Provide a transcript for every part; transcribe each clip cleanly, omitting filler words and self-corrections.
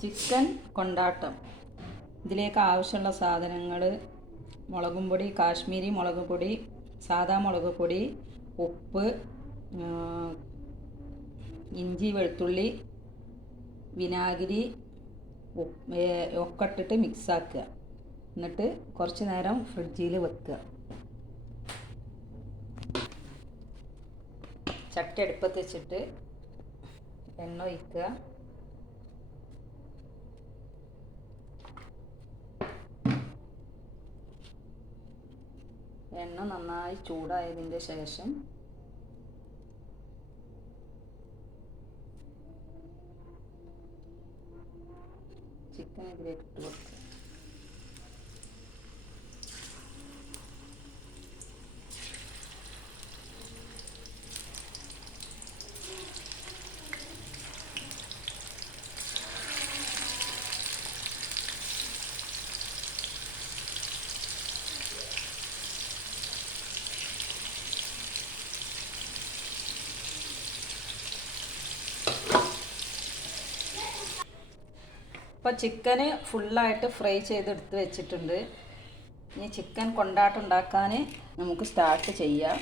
Chicken കൊണ്ടാട്ടം. ഇതിലേക്ക് ആവശ്യമുള്ള സാധനങ്ങൾ: മുളകും പൊടി, കാശ്മീരി മുളക് പൊടി, സാദാ മുളക് പൊടി, ഉപ്പ്, ഇഞ്ചി വെളുത്തുള്ളി, വിനാഗിരി ഒക്കെ ഇട്ടിട്ട് മിക്സാക്കുക. എന്നിട്ട് കുറച്ച് നേരം ഫ്രിഡ്ജിൽ വെക്കുക. ചട്ടി അടുപ്പത്ത് വെച്ചിട്ട് എണ്ണ ഒഴിക്കുക. എണ്ണ നന്നായി ചൂടായതിൻ്റെ ശേഷം ചിക്കൻ ഇതിലേക്ക് ഇട്ട് കൊടുക്കുക. അപ്പോൾ ചിക്കന് ഫുള്ളായിട്ട് ഫ്രൈ ചെയ്തെടുത്ത് വെച്ചിട്ടുണ്ട്. ഇനി ചിക്കൻ കൊണ്ടാട്ടം ഉണ്ടാക്കാൻ നമുക്ക് സ്റ്റാർട്ട് ചെയ്യാം.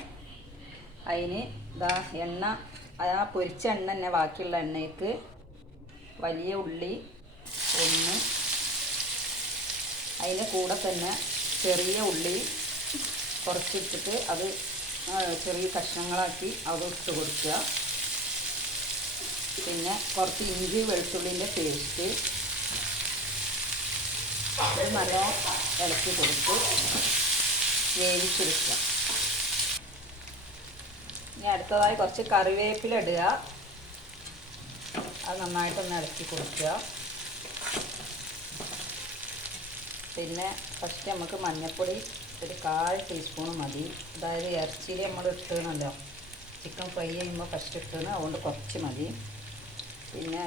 അതിന് ഇതാ എണ്ണ, ആ പൊരിച്ച എണ്ണ തന്നെ ബാക്കിയുള്ള എണ്ണയ്ക്ക് വലിയ ഉള്ളി ഒന്ന്, അതിൻ്റെ കൂടെ തന്നെ ചെറിയ ഉള്ളി കുറച്ചിട്ടിട്ട് അത് ചെറിയ കഷ്ണങ്ങളാക്കി അത് ഇട്ട് കൊടുക്കുക. പിന്നെ കുറച്ച് ഇഞ്ചി വെളുത്തുള്ളിൻ്റെ പേസ്റ്റ് അത് നല്ലോണം ഇളക്കി കൊടുത്ത് വേവിച്ചെടുക്കുക. ഇനി അടുത്തതായി കുറച്ച് കറിവേപ്പില ഇടുക. അത് നന്നായിട്ടൊന്ന് ഇളക്കി കൊടുക്കുക. പിന്നെ ഫസ്റ്റ് നമുക്ക് മഞ്ഞൾപ്പൊടി ഒരു 1/4 ടീസ്പൂൺ മതി. അതായത് ഇറച്ചിയിൽ നമ്മൾ ഇട്ടണല്ലോ, ചിക്കൻ ഫ്രൈ ചെയ്യുമ്പോൾ ഫസ്റ്റ് ഇട്ടണ്, അതുകൊണ്ട് കുറച്ച് മതി. പിന്നെ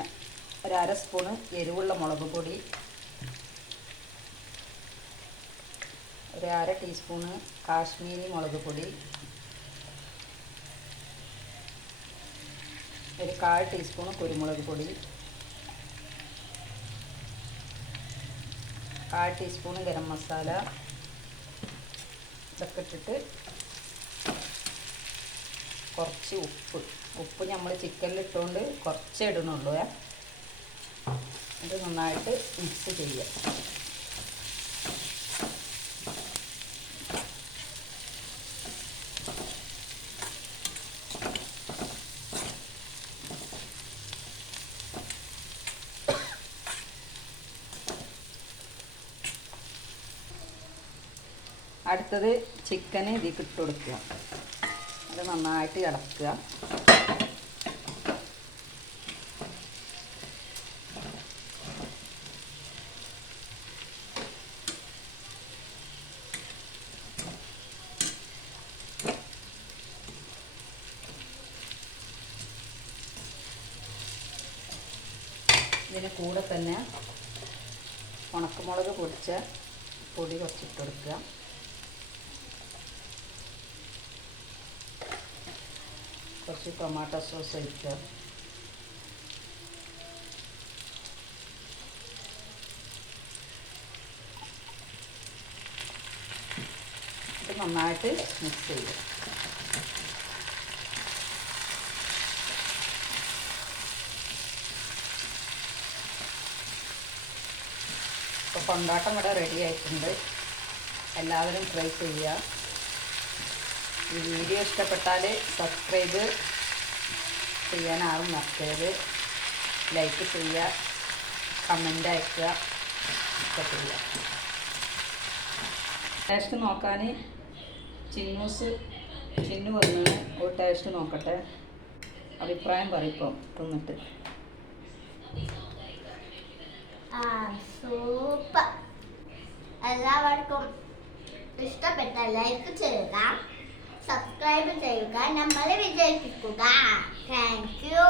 ഒരു 1/2 സ്പൂണ് എരിവുള്ള മുളക് പൊടി, ഒരു 1/2 ടീസ്പൂണ് കാശ്മീരി മുളക് പൊടി, ഒരു 1/4 ടീസ്പൂണ് കുരുമുളക് പൊടി, 1/4 ടീസ്പൂണ് ഗരം മസാല, ഇതൊക്കെ ഇട്ടിട്ട് കുറച്ച് ഉപ്പ് നമ്മൾ ചിക്കനിൽ ഇട്ടുകൊണ്ട് കുറച്ചേ ഇടണുള്ളൂ. ഇത് നന്നായിട്ട് മിക്സ് ചെയ്യുക. അടുത്തത് ചിക്കന് ഇതിലേക്ക് ഇട്ട് കൊടുക്കുക. അത് നന്നായിട്ട് ഇളക്കുക. ഇതിന് കൂടെ തന്നെ ഉണക്കമുളക് പൊടിച്ച പൊടി കുറച്ചിട്ട് കൊടുക്കുക. കുറച്ച് ടൊമാറ്റോ സോസ് ഒഴിക്കുക. ഇത് നന്നായിട്ട് മിക്സ് ചെയ്യുക. ഇപ്പോൾ കൊണ്ടാട്ടം ഇവിടെ റെഡി ആയിട്ടുണ്ട്. എല്ലാവരും ട്രൈ ചെയ്യുക. ഈ വീഡിയോ ഇഷ്ടപ്പെട്ടാൽ സബ്സ്ക്രൈബ് ചെയ്യാനാവും മറക്കരുത്. ലൈക്ക് ചെയ്യുക, കമൻ്റ് അയക്കുക, ഒക്കെ ചെയ്യുക. ടേസ്റ്റ് നോക്കാൻ ചിന്നു വന്ന് ഒരു ടേസ്റ്റ് നോക്കട്ടെ, അഭിപ്രായം പറയിപ്പം തിന്നിട്ട്. സൂപ്പർ. എല്ലാവർക്കും ഇഷ്ടപ്പെട്ട ലൈക്ക് ചെയ്യുക, സബ്സ്ക്രൈബ് ചെയ്യുക, നമ്മളെ വിജയിപ്പിക്കുക. Thank you.